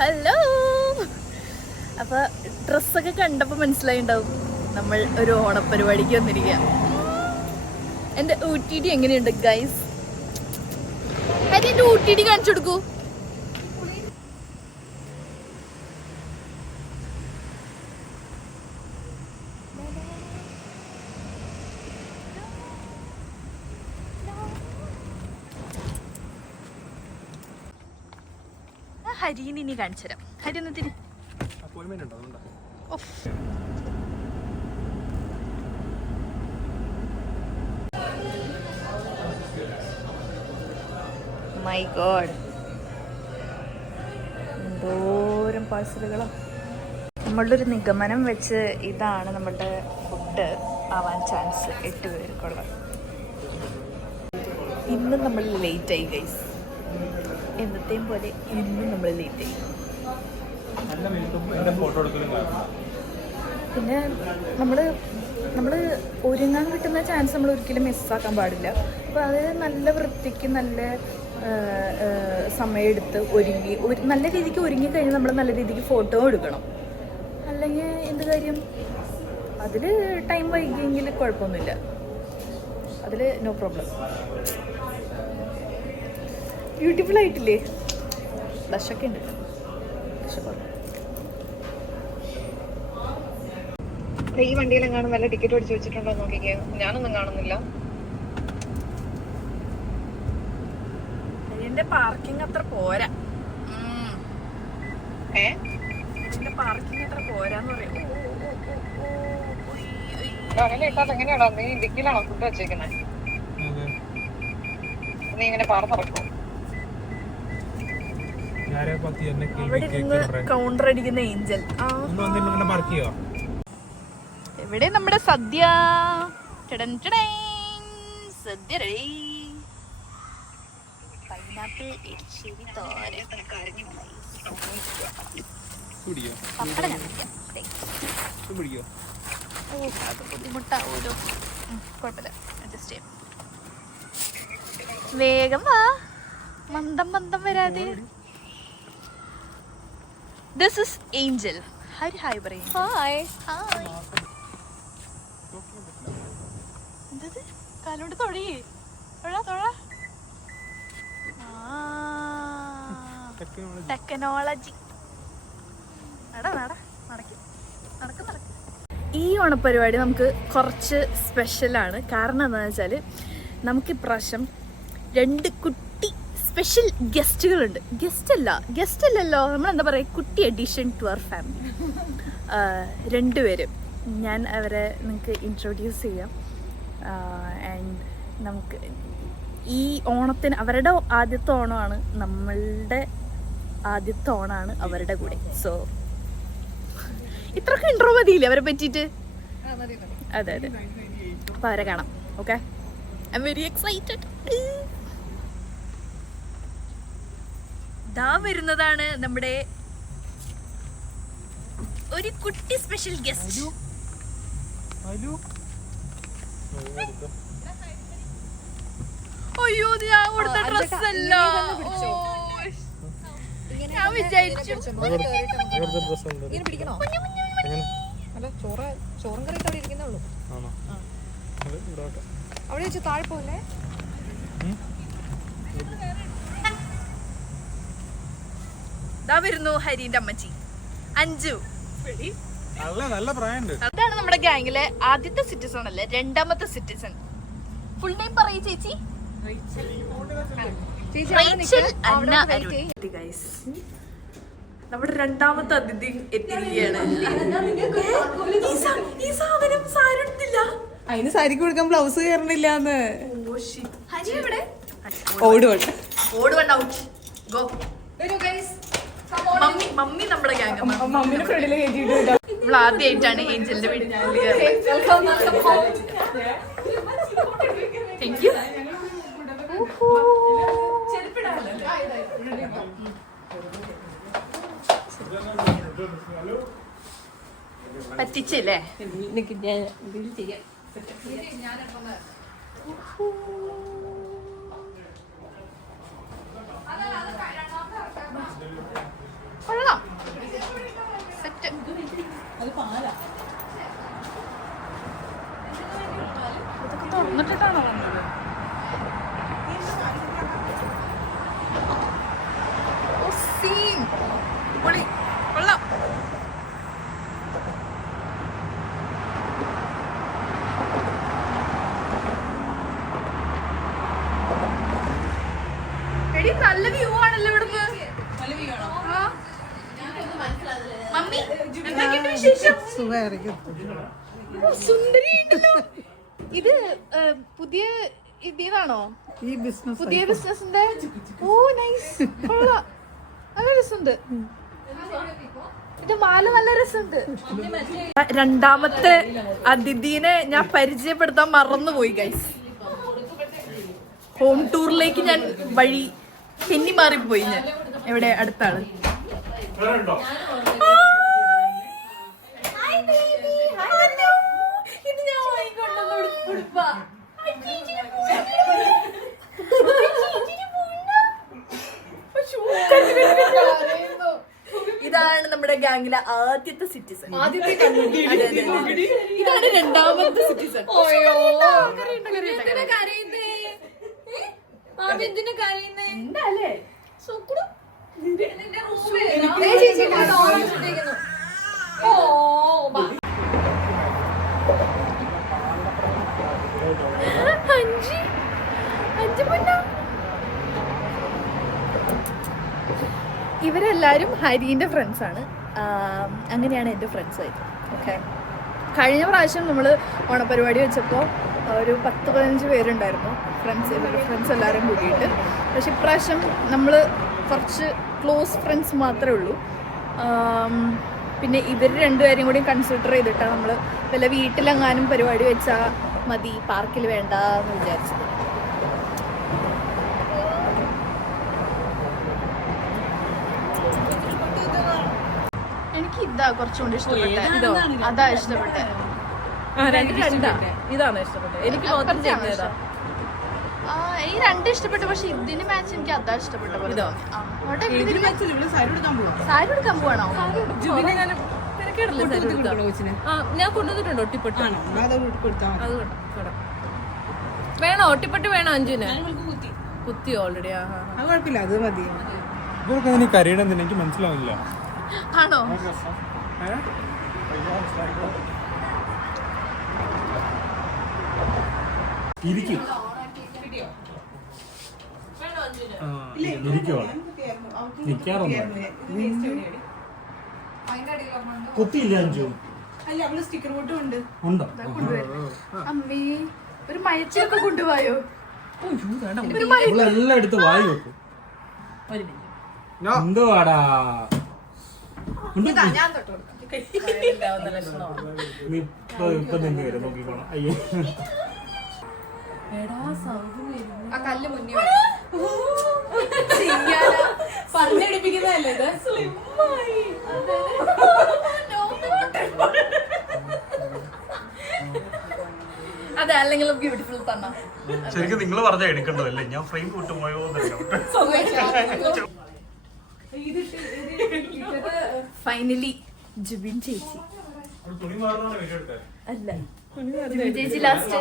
Hello അപ്പൊ ഡ്രസ്സൊക്കെ കണ്ടപ്പോ മനസ്സിലായിണ്ടാവും. നമ്മൾ ഒരു ഓണപ്പരിപാടിക്ക് വന്നിരിക്കുക എന്റെ ഊട്ടി എങ്ങനെയുണ്ട് ഗൈസ് അത് എന്റെ ഊ കാണിച്ചു കൊടുക്കൂ. ഹരീനെ ഇനി കാണിച്ചു തരാം. ഹരി എന്നതിന് തിരി മൈ ഗോഡ് എന്തോരം പാഴ്സലുകളോ നമ്മളുടെ ഒരു നിഗമനം വെച്ച് ഇതാണ് നമ്മളുടെ ഫുഡ് ആവാൻ ചാൻസ് എട്ട് പേർക്കുള്ള ഇന്ന് നമ്മൾ ലേറ്റ് ആയി ഗൈസ് എന്നത്തെയും പോലെ ഇന്നും നമ്മൾ ലേറ്റ് പിന്നെ നമ്മൾ നമ്മൾ ഒരുങ്ങാൻ കിട്ടുന്ന ചാൻസ് നമ്മൾ ഒരിക്കലും മിസ്സാക്കാൻ പാടില്ല. അപ്പോൾ അത് നല്ല വൃത്തിക്ക് നല്ല സമയമെടുത്ത് ഒരുങ്ങി ഒരു നല്ല രീതിക്ക് ഒരുങ്ങി കഴിഞ്ഞ് നമ്മൾ നല്ല രീതിക്ക് ഫോട്ടോ എടുക്കണം. അല്ലെങ്കിൽ എന്ത് കാര്യം? അതിൽ ടൈം വൈകിയെങ്കിൽ കുഴപ്പമൊന്നുമില്ല. അതിൽ നോ പ്രോബ്ലം ബ്യൂട്ടിഫുൾ ആയിട്ടില്ലേ? ബ്ലഷൊക്കെ ഉണ്ട്. ഈ വണ്ടിയിലെങ്ങാനും വല്ല ടിക്കറ്റ് അടിച്ചു വെച്ചിട്ടുണ്ടോ നോക്കിക്കേ. ഞാനൊന്നും കാണുന്നില്ല. എന്റെ പാർക്കിംഗ് അത്ര പോരാ. ഏ? പാർക്കിംഗ് അത്ര പോരാന്ന് പറയും. അങ്ങനെ ഇട്ടാൽ എങ്ങനെയാണോ നീ ഡിക്കിലാണോ ഫുഡ് വെച്ചേക്കുന്നത് നീ ഇങ്ങനെ ഞാരെ പത്തി എന്നെ അവിടെ ഇരുന്ന് കൗണ്ടർ അടിക്കുന്ന ഏഞ്ചൽ എവിടെ നമ്മുടെ സദ്യ. സദ്യ. പൈനാപ്പിൾ എരിശ്ശേരി തോരൻ. പിടിക്കോ പപ്പടം ഞാൻ വെക്കാം. ദേ. ഇത് പിടിക്കോ ഓ അത് കുഴപ്പമില്ല. അഡ്ജസ്റ്റ് ചെയ്യാം. വേഗം വാ. മന്ദം മന്ദം വരാതെ. This is angel Hari hi പറയും ഹായ് ഹായ് എന്തത് കാലുകൊണ്ട് തൊഴയേ തൊഴ തൊഴ ടെക്നോളജി ഈ ഓണപ്പരിപാടി നമുക്ക് കുറച്ച് സ്പെഷ്യലാണ് കാരണം എന്താണെന്ന് വെച്ചാൽ നമുക്ക് ഇപ്രാവശ്യം രണ്ട് കുട്ടി സ്പെഷ്യൽ ഗസ്റ്റുകളുണ്ട് ഗസ്റ്റ് അല്ല ഗസ്റ്റ് അല്ലല്ലോ നമ്മൾ എന്താ പറയുക കുട്ടി അഡീഷൻ ടു അവർ ഫാമിലി രണ്ടുപേരും. ഞാൻ അവരെ നിങ്ങൾക്ക് ഇൻട്രൊഡ്യൂസ് ചെയ്യാം. ആൻഡ് നമുക്ക് ഈ ഓണത്തിന് അവരുടെ ആദ്യത്തെ ഓണമാണ്. നമ്മളുടെ ആദ്യത്തെ ഓണാണ് അവരുടെ കൂടെ. സോ ഇത്രയൊക്കെ ഇൻട്രോ മതിയില്ലേ അവരെ പറ്റിയിട്ട്? അതെ അതെ. അപ്പോൾ അവരെ കാണാം. Okay I am very excited ദാ വരുന്നതാണ് നമ്മുടെ ഒരു കുട്ടി സ്പെഷ്യൽ ഗസ്റ്റ് ഹലോ അയ്യോ ഞാൻ കൊടുത്ത ഡ്രസ് അല്ല. ഞാൻ വിചാരിച്ചു. ചോറ് കറിയൊക്കെ അവിടെ ഇരിക്കുന്നേ ഉള്ളൂ. അവിടെ വെച്ച് താഴെ പോലെ ദാ വരുന്നു ഹരിന്റെ അമ്മച്ചി. അഞ്ചു നല്ല നല്ല പ്രായമുണ്ട്. അതാണ് നമ്മുടെ ഗാങ്ങിലെ ആദ്യത്തെ സിറ്റിസൺ അല്ലേ? രണ്ടാമത്തെ സിറ്റിസൺ ഫുൾ നെയിം പറയൂ ചേച്ചി. നമ്മുടെ രണ്ടാമത്തെ അതിഥി എത്തിയിരിക്കുകയാണ്. ഈ സാ- ഈ സാധനം സാരെടുത്തില്ല അതിന് സാരിക്ക് കൊടുക്കാൻ ബ്ലൗസ് കയറണില്ല ഓടുവണ്ട ഓടുവണ്ട ഔട്ട്. ഗോ. മമ്മി മമ്മി നമ്മുടെ ഗ്യാങ് മമ്മീനെ ഫ്രണ്ടിൽ കയറ്റിയിട്ട് നമ്മൾ ആദ്യമായിട്ടാണ് ഏഞ്ചലിന്റെ വീട്ടിൽ താങ്ക് യു പറ്റിച്ചല്ലേ? കൊള്ളാം ഇതൊക്കെ തുറന്നിട്ടിട്ടാണോ വന്നത്. പൊളി. കൊള്ളാം. എടി നല്ല വ്യൂ ആണല്ലോ ഇവിടുന്ന് ആ. മമ്മി എന്തൊക്കെയുണ്ട് സുന്ദരിയുണ്ടല്ലോ. ഇത് പുതിയ ഇതാണോ? ഈ ബിസിനസ് പുതിയ ബിസിനസിന്റെ ഓ നൈസ് കൊള്ളാം. നല്ല രസമുണ്ട്. ഇത് മാല നല്ല രസമുണ്ട്. രണ്ടാമത്തെ അതിഥിനെ ഞാൻ പരിചയപ്പെടുത്താൻ മറന്നുപോയി ഗൈസ് ഹോം ടൂറിലേക്ക് ഞാൻ വഴി പിന്നി മാറിപ്പോയി ഞാൻ. എവിടെ? അടുത്താണ്. ഇതാണ് നമ്മുടെ ഗാംഗിലെ ആദ്യത്തെ സിറ്റിസൺ ആദ്യത്തെ ഇതാണ് രണ്ടാമത്തെ സിറ്റിസൺ എന്താല്ലേ സൂക്കുടു. ദേ ചേച്ചി ഇവിടെ orange ഇട്ടേക്കുന്നു. അഞ്ച്. അഞ്ച് പൊന്ന? ഇവരെല്ലാവരും ഹരീന്റെ ഫ്രണ്ട്സാണ് അങ്ങനെയാണ് എന്റെ ഫ്രണ്ട്സ് ആയിട്ട്. ഓക്കെ കഴിഞ്ഞ പ്രാവശ്യം നമ്മൾ ഓണപരിപാടി വെച്ചപ്പോൾ ഒരു പത്ത് പതിനഞ്ച് പേരുണ്ടായിരുന്നു. ഫ്രണ്ട്സ് ഫ്രണ്ട്സ് എല്ലാവരും കൂടിയിട്ട്. പക്ഷെ ഇപ്രാവശ്യം നമ്മൾ കുറച്ച് ക്ലോസ് ഫ്രണ്ട്സ് മാത്രമേ ഉള്ളൂ. പിന്നെ ഇവർ രണ്ടുപേരും കൂടി കൺസിഡർ ചെയ്തിട്ടാണ് നമ്മൾ വല്ല വീട്ടിലെങ്ങാനും പരിപാടി വെച്ചാൽ മതി പാർക്കിൽ വേണ്ട എന്ന് വിചാരിച്ചത്. എനിക്ക് ഇതാ കുറച്ചുകൊണ്ട് ഇഷ്ടപ്പെട്ടത് ഇതോ അതാ ഇഷ്ടപ്പെട്ടത്. ഇതാണ് ഇഷ്ടപ്പെട്ടത്. എനിക്ക് ഈ രണ്ട് ഇഷ്ടപ്പെട്ടു പക്ഷെ ഇതിന് മാച്ച് എനിക്ക് അതാ ഇഷ്ടപ്പെട്ട പോലെ സാരി എടുക്കാൻ പോവാണോ? ജുബിനെ ഞാൻ തിരക്കേടില്ല സാരി എടുക്കാം. ആ ഞാൻ കൊണ്ടുവന്നിട്ടുണ്ട് ഒട്ടിപ്പട്ട്. അത് കൊടാം. വേണോ ഒട്ടിപ്പട്ട് വേണോ അഞ്ചുന് കുത്തി. ഓൾറെഡി ആ അത് മതി. ഇവർക്ക് അതിന് കരയണമെന്ന് എനിക്ക് മനസ്സിലാവില്ല ആണോ? ഇരിക്കും. ഇരിക്കുവാണ് നിക്കാറൊന്നും കുത്തിയില്ല അഞ്ചു? അല്ല അവൾ സ്റ്റിക്കർ ബോട്ടും ഉണ്ട്. ഉണ്ടോ? അമ്മേ ഒരു മയച്ചൊക്കെ കൊണ്ടുപോയോ? എല്ലാം എടുത്ത് വായി വെക്കും. എന്തുവാടാ? ഇപ്പൊ ഇപ്പൊ നിന്ന് വരും നോക്കിക്കോണം അയ്യോ. ആ കല്ല് മുന്നേ പറഞ്ഞടിപ്പിക്കുന്നതല്ലേ ഇത്? അതെ അല്ലെങ്കിൽ ബ്യൂട്ടിഫുൾ തന്ന. ശരിക്കും നിങ്ങൾ പറഞ്ഞ എടുക്കേണ്ടതല്ലേ? ഞാൻ ഫ്രെയിം വിട്ടുപോയോ ഫൈനലി ജുബിൻ ചേച്ചി. അല്ല. ജുബിൻ ചേച്ചി ലാസ്റ്റ്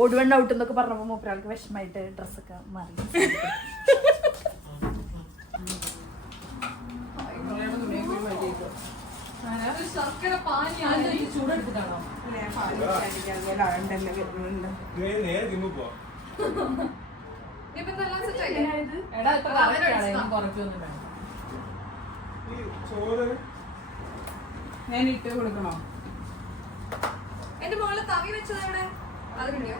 ഓടുവണ്ണ ഔട്ട് എന്നൊക്കെ പറഞ്ഞപ്പോ മൂപ്പരാൾക്ക് വിഷമായിട്ട് ഡ്രസ്സൊക്കെ മാറി. നേരെ തിന്നു പോവാ എടാ ഇത്ര ഞാൻ കുറയ്ക്കൊന്നും വേണ്ട. ഈ ചോറ്? ഞാൻ ഇട്ട് കൊടുക്കണോ? എന്റെ മോളിൽ തവി വെച്ചത് എവിടെ? അത് കിട്ടിയോ?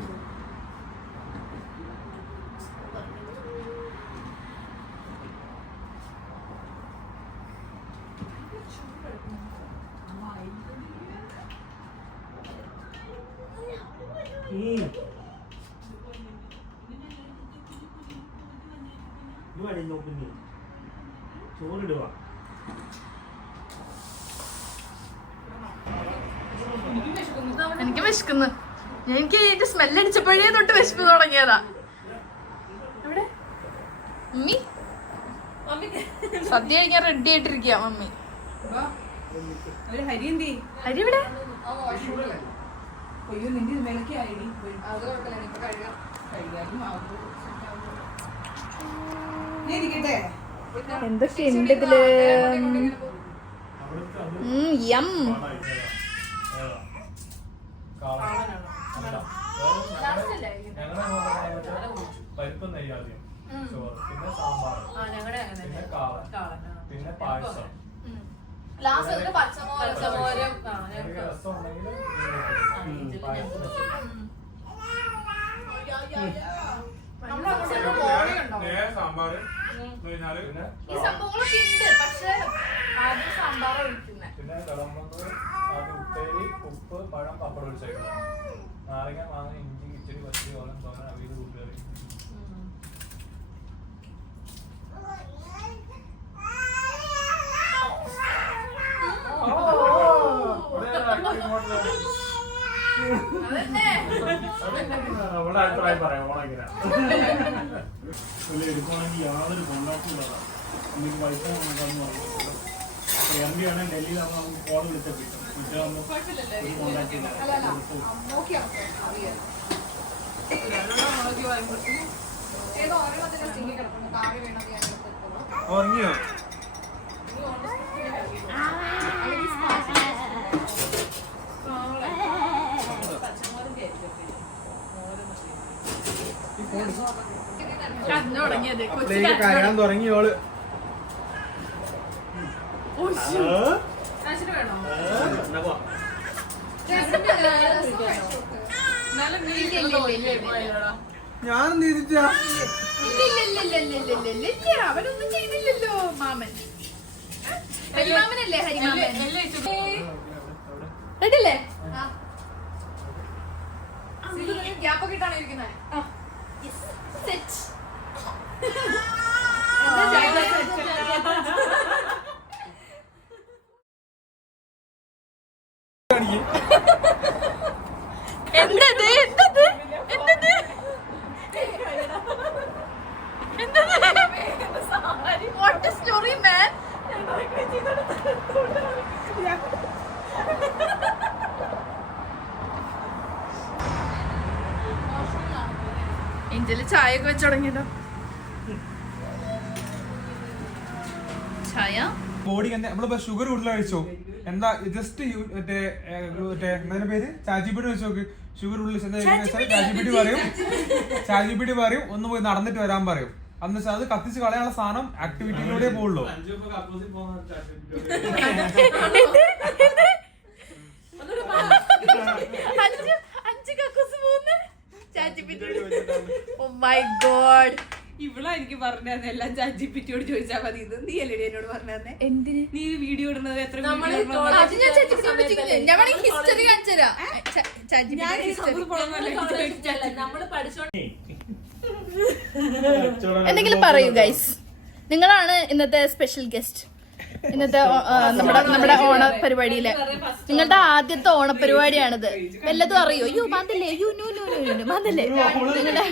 ചോറിടുക എനിക്ക് വിശക്കുന്നു. എനിക്ക് ഇതിന്റെ സ്മെല്ല് അടിച്ചപ്പോഴേ തൊട്ട് വിശപ്പ് തുടങ്ങിയതാ. എവിടെ? മമ്മി? സദ്യ കഴിക്കാൻ റെഡി ആയിട്ടിരിക്കുക മമ്മി. ഹരി എന്തി ഹരി ഇവിടെ അയ്യോ നിന്റെ മേലേക്ക് ആയിടി കഴുകാനും ആവും. ഇരിക്കട്ടെ എന്തൊക്കെ ഉണ്ട് ഇതിൽ യം പരിപ്പ് നെയ്യ് ആദ്യം ചോറ് പിന്നെ സാമ്പാർ പിന്നെ കാളൻ പിന്നെ പായസം രസം ഉണ്ടെങ്കിൽ സാമ്പാർ കഴിഞ്ഞാൽ ഈ സംഭവങ്ങളൊക്കെ ഉണ്ട് പക്ഷെ ആദ്യം സാമ്പാർ ഒഴിക്കുന്നത് പിന്നെ വിളമ്പുന്നത് ആദ്യം ഉപ്പേരി ഉപ്പ് പഴം പപ്പടം ഒഴിച്ചേക്കണം നാരങ്ങ മാങ്ങ ഇഞ്ചി കിച്ചടി പച്ചടി ഓലം തോരൻ അവിയൽ കൂട്ടുകറി നമ്മുടെ അഭിപ്രായം പറയാം ഓണെങ്ങനെ എടുക്കുവാണെങ്കിൽ യാതൊരു കോണ്ടാക്ടും ഇല്ലാതെ നമുക്ക് പൈസ പറഞ്ഞിട്ടില്ല അപ്പോൾ എം പി ആണെങ്കിൽ ഡൽഹിയിലാകുമ്പോൾ നമുക്ക് കോൾ വിളിച്ചാൽ കിട്ടും. മറ്റേതാകുമ്പോൾ ഒരു കോണ്ടാക്റ്റ് ഇല്ല. ഉറങ്ങിയോ? തുടങ്ങിയത് കൊച്ചു കരയാൻ തുടങ്ങി ഓൾ തിരിച്ചാ അവനൊന്നും ചെയ്തില്ലല്ലോ മാമൻ. ഹരിമാമനല്ലേ ഹരിമാമൻ? റെഡില്ലേ ഗ്യാപ്പ് കിട്ടാണ് ഇരിക്കുന്നത് സെറ്റ് എന്തത് എന്തത് എന്തത് വാട്ട് സ്റ്റോറി മാൻ എഞ്ചൽ ചായ ഒക്കെ വെച്ച് തുടങ്ങിയല്ലോ ചായ ബോഡിക്ക് എന്താ നമ്മളിപ്പോ ഷുഗർ കൂടുതൽ കഴിച്ചോ? എന്താ ജസ്റ്റ് മറ്റേ മറ്റേ എന്താ പേര്? ചാജിപ്പിടി വെച്ച് നോക്ക്. ഷുഗർ ഉള്ളിൽ ചാജിപ്പിടി പറയും. ചാജിപ്പിടി പറയും ഒന്ന് പോയി നടന്നിട്ട് വരാൻ പറയും. അന്ന് വെച്ചാൽ അത് കത്തിച്ച് കളയാനുള്ള സാധനം ആക്ടിവിറ്റിയിലൂടെ പോകുള്ളൂ അഞ്ച് അഞ്ച് കക്കൂസ് പോകുന്നു ഓ മൈ ഗോഡ് ഇവളാ എനിക്ക് പറഞ്ഞത് എല്ലാം ചാജിപ്പിറ്റിയോട് ചോദിച്ചാൽ മതി. ഇത് നീ അല്ലേ എന്നോട് പറഞ്ഞേ എന്തിന്? നീ വീഡിയോ ഇടുന്നത് എത്ര ഹിസ്റ്ററി എന്തെങ്കിലും പറയൂ ഗൈസ് നിങ്ങളാണ് ഇന്നത്തെ സ്പെഷ്യൽ ഗസ്റ്റ് ഇന്നത്തെ നമ്മുടെ നമ്മുടെ ഓണ പരിപാടിയിലെ നിങ്ങളുടെ ആദ്യത്തെ ഓണ പരിപാടിയാണിത് വല്ലതും അറിയോ? അയ്യോ മാന്തല്ലേ? അയ്യോ നൂ നൂ നൂ മാന്തല്ലേ? നിങ്ങളുടെ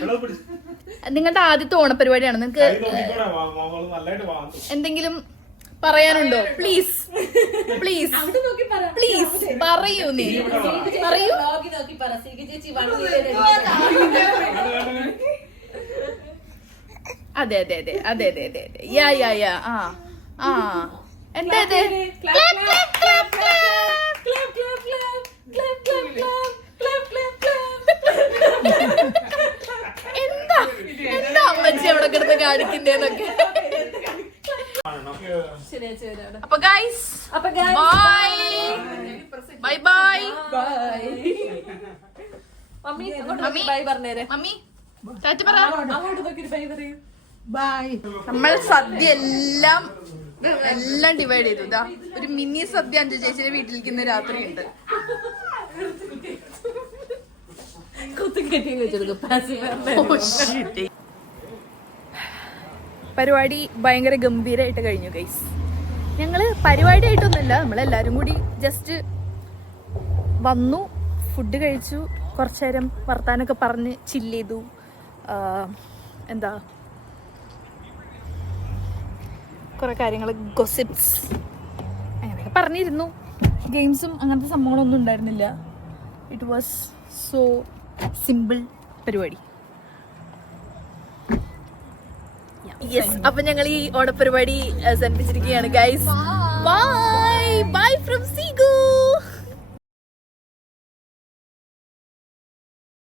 നിങ്ങളുടെ ആദ്യത്തെ ഓണപരിപാടിയാണ്. നിങ്ങൾക്ക് നിങ്ങക്ക് വാങ്ങും എന്തെങ്കിലും പറയാനുണ്ടോ? പ്ലീസ് പ്ലീസ് പ്ലീസ് പറയൂ നീ. പറയൂ. അതെ അതെ അതെ അതെ അതെ അതെ യാ യാ യാ ആ ആ. എന്താ ഇത്. എന്താ എന്താ അമ്മച്ചി അവിടെ കിടന്ന് കാണിക്കുന്നേന്നൊക്കെ അപ്പൊ ഗൈസ് അപ്പൊ ബൈ ബൈ ബൈ മമ്മി അങ്ങോട്ട് മമ്മി. ബൈ പറഞ്ഞേരെ മമ്മി ടാറ്റ പറ ബൈ നമ്മൾ സദ്യ എല്ലാം എല്ലാം ഡിവൈഡ് ചെയ്തു. ഇതാ ഒരു മിനി സദ്യ അഞ്ചു ചേച്ചിയുടെ വീട്ടിലേക്ക് ഇന്ന് രാത്രി ഉണ്ട് പരിപാടി ഭയങ്കര ഗംഭീരമായിട്ട് കഴിഞ്ഞു ഗൈസ് ഞങ്ങൾ പരിപാടിയായിട്ടൊന്നുമില്ല. നമ്മളെല്ലാരും കൂടി ജസ്റ്റ് വന്നു ഫുഡ് കഴിച്ചു കുറച്ചു നേരം വർത്താനൊക്കെ പറഞ്ഞ് ചില്ല് ചെയ്തു. എന്താ കുറെ കാര്യങ്ങൾ ഗൊസിപ്സ് അങ്ങനെയൊക്കെ പറഞ്ഞിരുന്നു. ഗെയിംസും അങ്ങനത്തെ സംഭവങ്ങളൊന്നും ഉണ്ടായിരുന്നില്ല. ഇറ്റ് വാസ് സോ സിമ്പിൾ പരിപാടി. യെസ് അപ്പൊ ഞങ്ങൾ ഈ ഓണപരിപാടി സന്ധിച്ചിരിക്കുകയാണ് ഗൈസ് ബൈ